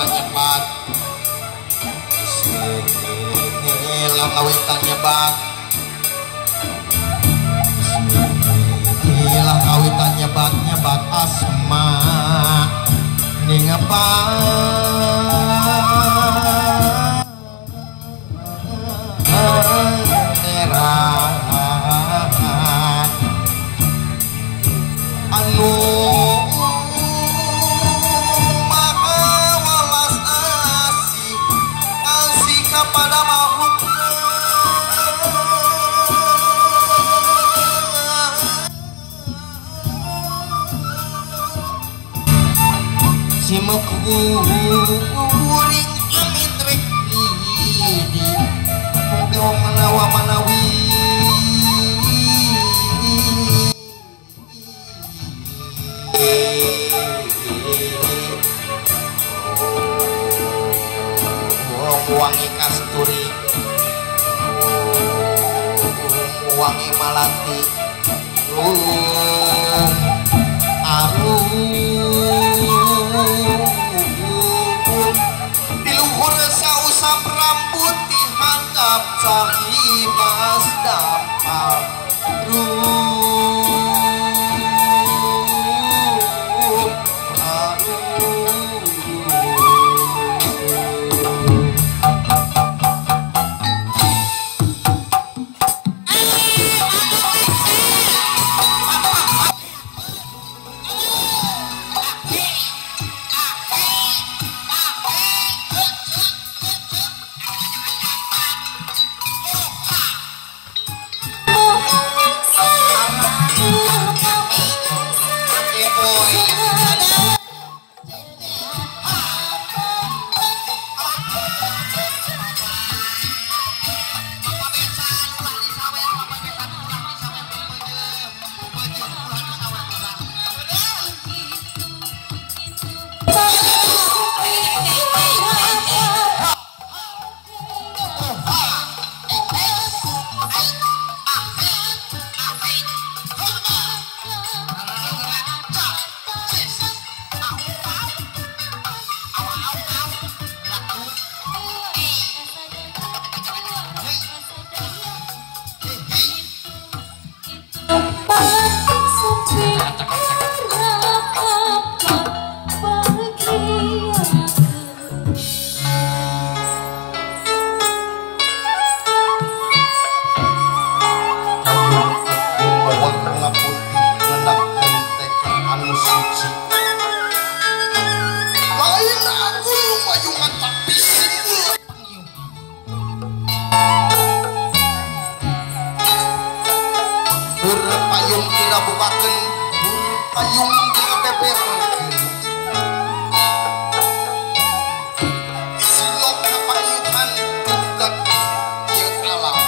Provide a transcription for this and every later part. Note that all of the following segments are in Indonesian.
kawitan nyebat Bismillah kawitan nyebat Bismillah kawitan nyebat nyebat asma anu maha walas asih kepada makhluk si mekuring amit rek di wong manawa manawi wangi kasturi wangi malati lulung arum di luhur sausap rambut dihandap sahibas dapat payung kira bukakan payung kira beber silok kapayuhan bukan yang alam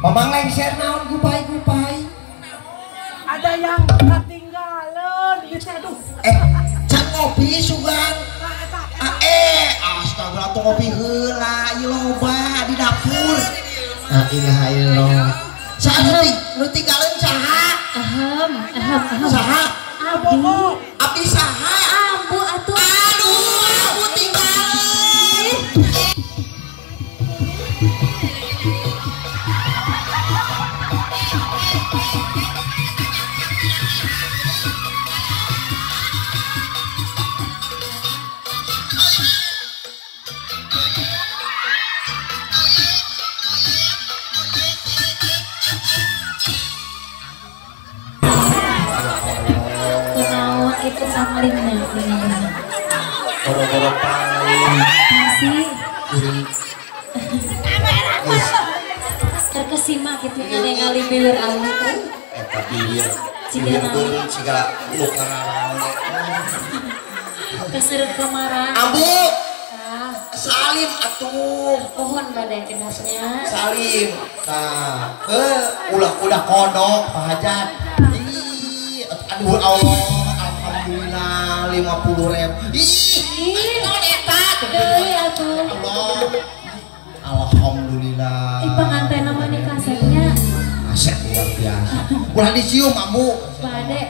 Mamang lengser naon gupai-gupai. Ada yang ketinggalan gitu aduh. Can ngopi sugan. Astaga tuh ngopi heula ieu loba di dapur. La ilaha illallah. Saha nu tinggalin saha? Ahem. Saha? Abdi Saha? Ambu atuh. Aduh, aku tinggalin. Kunaon itu samlingna kunaon. Boro-boro paling. Masih Uri. terkesima gitu ningali bibir awet. Tapi dia Ciga naon. segala luka rawan. Keseret kemarahan. Ambu, Ah, salim atuh. pohon badai kendasnya. Salim. Nah, ulah kodok Pak Hajat. Ih, aduh Allah, alhamdulillah 50.000. Ih, naon eta? Deui atuh. Allah. Alhamdulillah. Ih pengantin nama nih kasetnya. Aset luar biasa. Ulah disium kamu. Bade.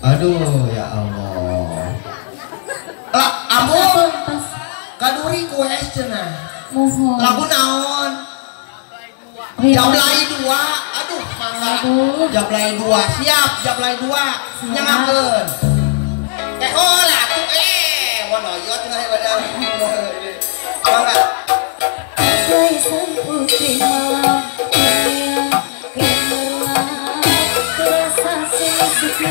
Aduh ya Allah. Lah, amu Pas kaduri kues cenah. mohon. Lagu naon? Oh, iya, Jablay 2. Aduh, mangga. Aduh. Jablay 2. Siap, Jablay 2. Siap. Nyangakeun. Lah tuh monoyot lah badan. Mangga. Laisan putih malam dunia gemerlap terasa sejuk.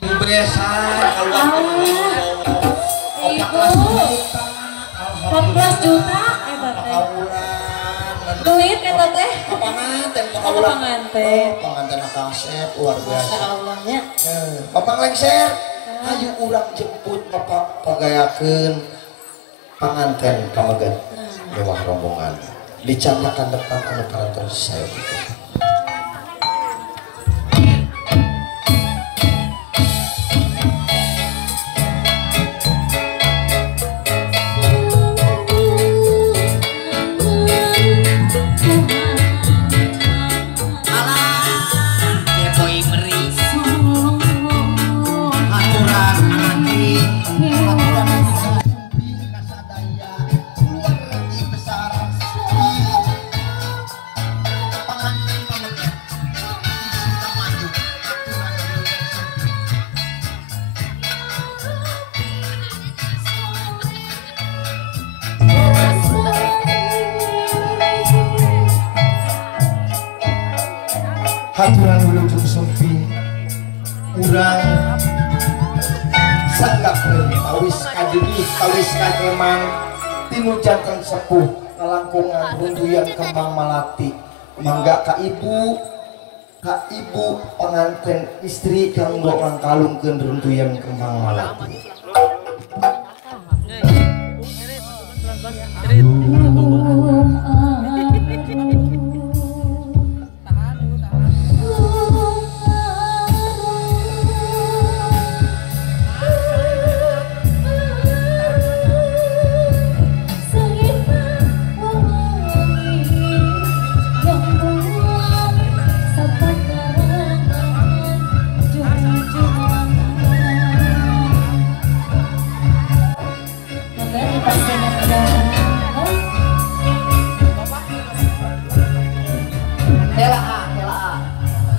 Beresan keluar. Ibu 14 juta Bapak. Duit eta teh. Panganten panganten kaset luar biasa. Masyaallah-nya. Bapak lengser. Aju urang jemput Bapak pagayakeun panganten pamaget mewah rombongan. Dicandakan depan anu parantos saya. haturan wilujeng sumpi urang sanggap tawis kadeni tawis kakemang tinu jantan sepuh ngelangkungan runduyan kembang malati mangga ka ibu pengantin istri kang doang kalungkeun runduyan kembang malati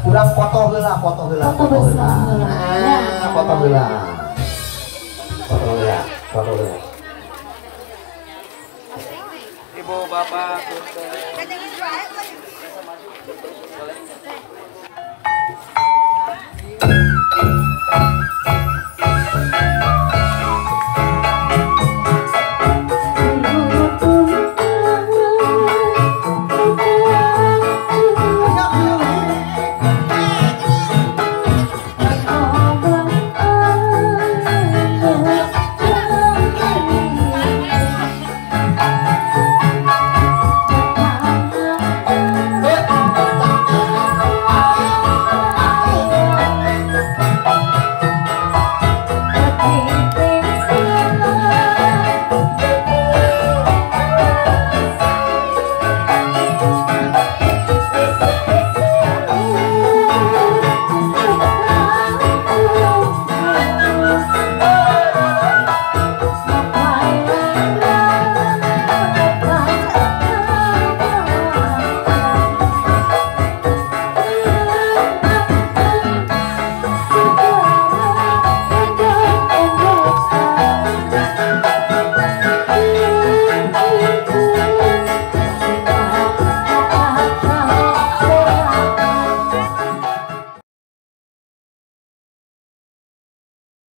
urang foto heula foto heula Ibu bapak punten.